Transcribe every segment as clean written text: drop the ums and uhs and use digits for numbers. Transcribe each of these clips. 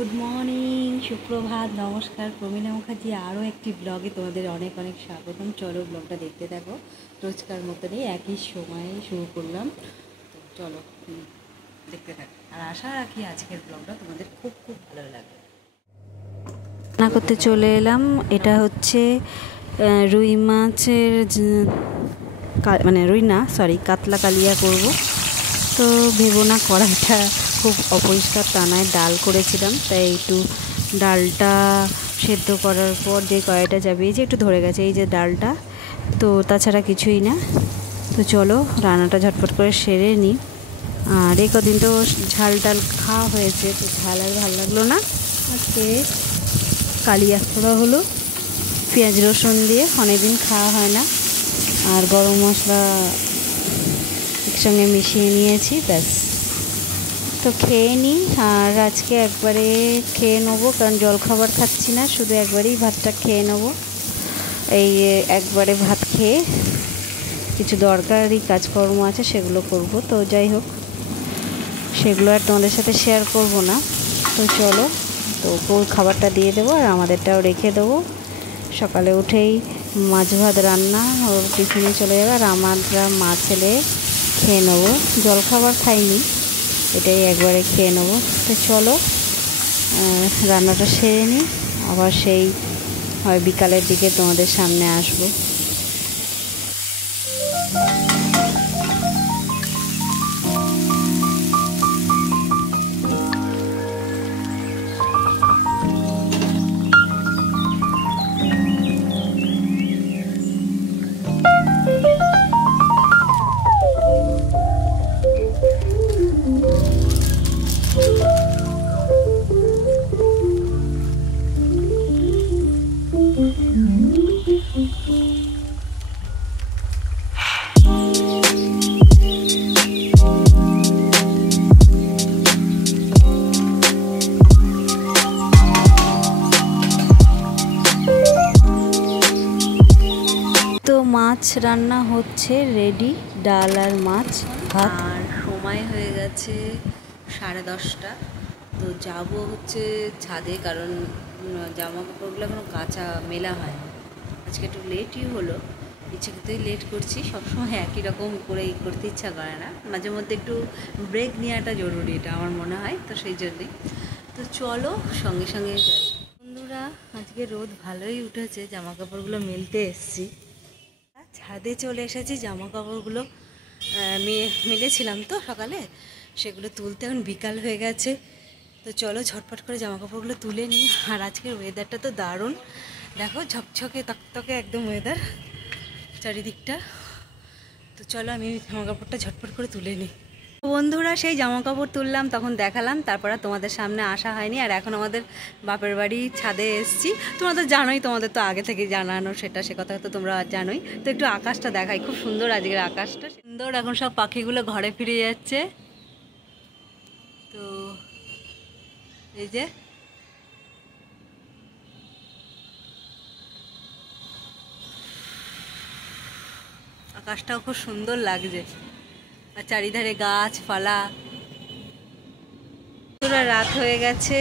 Good morning, সুপ্রভাত, নমস্কার। প্রমিলা মুখার্জি আরও একটি ব্লগে তোমাদের অনেক অনেক স্বাগতম। চলো ব্লগটা দেখতে থাকো। রোজকার মতনই একই সময়ে শুরু করলাম, তো চলো দেখতে থাকো। আর আশা রাখি আজকের ব্লগটা তোমাদের খুব খুব ভালো লাগবে। রান্না করতে চলে এলাম। এটা হচ্ছে রুই মাছের মানে রুই না, সরি, কাতলা কালিয়া করব। তো ভেবো না কড়াইটা খুব অপরিষ্কার, তা নয়, ডাল করেছিলাম, তাই একটু ডালটা সেদ্ধ করার পর যে কড়াইটা চাপিয়েছি একটু ধরে গেছে, এই যে ডালটা, তো তাছাড়া কিছুই না। তো চলো রান্নাটা ঝটপট করে সেরে নিই। আর এই কদিন তো ঝাল ডাল খাওয়া হয়েছে, তো ঝাল আর ভালো লাগলো না। আজকে কালিয়া করা হলো পেঁয়াজ রসুন দিয়ে, অনেকদিন খাওয়া হয় না। আর গরম মশলা একসঙ্গে মিশিয়ে নিয়েছি, ব্যাস। তো খেয়ে নিই। আর আজকে একবারে খেয়ে নেবো, কারণ জলখাবার খাচ্ছি না, শুধু একবারেই ভাতটা খেয়ে নেবো। এই একবারে ভাত খেয়ে কিছু দরকারি কাজকর্ম আছে, সেগুলো করব। তো যাই হোক, সেগুলো আর তোমাদের সাথে শেয়ার করব না। তো চলো, তো ওর খাবারটা দিয়ে দেবো আর আমাদেরটাও রেখে দেবো। সকালে উঠেই মাছ ভাত রান্না, ওর টিফিনে চলে যাবে, আর আমরা মা ছেলে খেয়ে নেবো। জলখাবার খাইনি, এটাই একবারে খেয়ে নেবো। তো চলো রান্নাটা সেরে নিই, আবার সেই হয় বিকালের দিকে তোমাদের সামনে আসবো। তো মাছ রান্না হচ্ছে রেডি, ডাল আর মাছ ভাত। আর সময় হয়ে গেছে 10:30। তো যাবো হচ্ছে ছাদে, কারণ জামা কাপড়গুলো এখনও কাঁচা মেলা হয়। আজকে একটু লেটই হলো, ইচ্ছাকৃতই লেট করছি। সবসময় একই রকম করে করতে ইচ্ছা করে না, মাঝে মধ্যে একটু ব্রেক নেওয়াটা জরুরি, এটা আমার মনে হয়, তো সেই জন্যেই। তো চলো সঙ্গে সঙ্গে যাই। বন্ধুরা, আজকে রোদ ভালোই উঠেছে, জামা কাপড়গুলো মেলতে এসছি। ছাদে চলে এসেছি, জামা কাপড়গুলো মেলেছিলাম তো সকালে, সেগুলো তুলতে এখন বিকাল হয়ে গেছে। তো চলো ঝটপট করে জামা কাপড়গুলো তুলে নিই। আর আজকের ওয়েদারটা তো দারুণ, দেখো ঝকঝকে তকতকে একদম ওয়েদার চারিদিকটা। তো চলো আমি জামা কাপড়টা ঝটপট করে তুলে নিই। বন্ধুরা, সেই জামা কাপড় তুললাম, তখন দেখালাম, তারপর তোমাদের সামনে আসা হয়নি। আর এখন আমাদের বাপের বাড়ি ছাদে এসেছি। তোমরা তো জানোই, তোমাদের তো আগে থেকে জানানো, সে কথা তো তোমরা জানোই। তো একটু আকাশটা দেখাই, খুব সুন্দর আজকের আকাশটা, সুন্দর। এখন সব পাখিগুলো ঘরে ফিরে যাচ্ছে। তো এই যে আকাশটাও খুব সুন্দর লাগছে, আর চারিধারে গাছপালা। পুরো রাত হয়ে গেছে,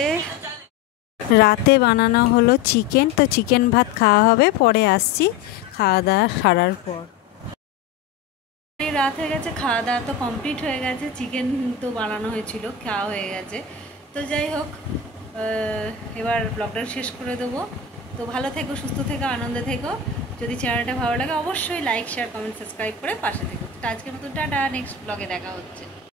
রাতে বানানো হলো চিকেন। তো চিকেন ভাত খাওয়া হবে, পরে আসছি খাওয়া দাওয়া সারার পর। রাত হয়ে গেছে, খাওয়া দাওয়া তো কমপ্লিট হয়ে গেছে, চিকেন তো বানানো হয়েছিল, খাওয়া হয়ে গেছে। তো যাই হোক, এবার ব্লগটা শেষ করে দেবো। তো ভালো থেকো, সুস্থ থেকো, আনন্দে থেকো। যদি চ্যানেলটা ভালো লাগে অবশ্যই লাইক, শেয়ার, কমেন্ট, সাবস্ক্রাইব করে পাশে থেকো। তো আজকের মতো টাটা, নেক্সট ব্লগে দেখা হচ্ছে।